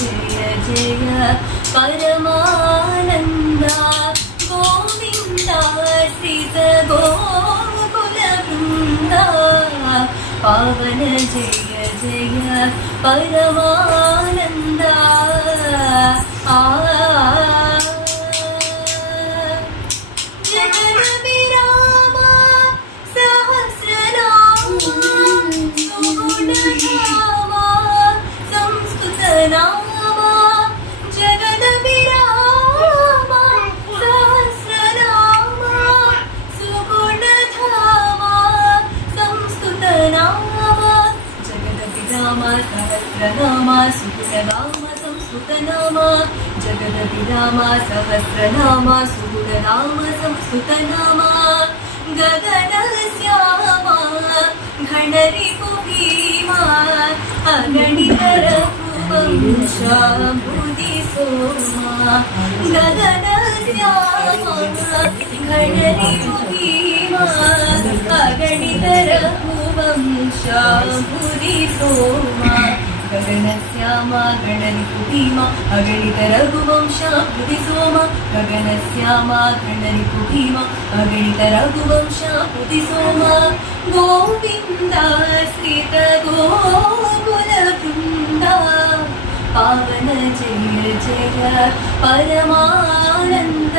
जय जय परमानन्द गोविन्द श्रित गोकुलवृन्द पावन जय जय परमानन्द जगदभिराम सहस्रनाम सुगुणधाम संस्कृतनाम जगदभिराम सहस्रनाम सुगुणधाम संस्कृतनाम जगदभिराम सहस्रनाम सुगुणधाम संस्कृतनाम जगदभिराम सहस्रनाम सुगुणधाम संस्कृतनाम गगनश्याम घनरिपु भीमा अगणितरघुवंशबुधि सोमा गगनश्याम घनरिपु भीमा अगणितरघुवंशबुधि सोमा गगनश्यामा गणरिपुभीमा अगणितरघुवंशबुधि सोमा गगनश्यामा गणरिपुभीमा अगणितरघुवंशबुधि सोमा गोविन्द श्रित गोकुलवृन्द पावन जय जय परमानन्द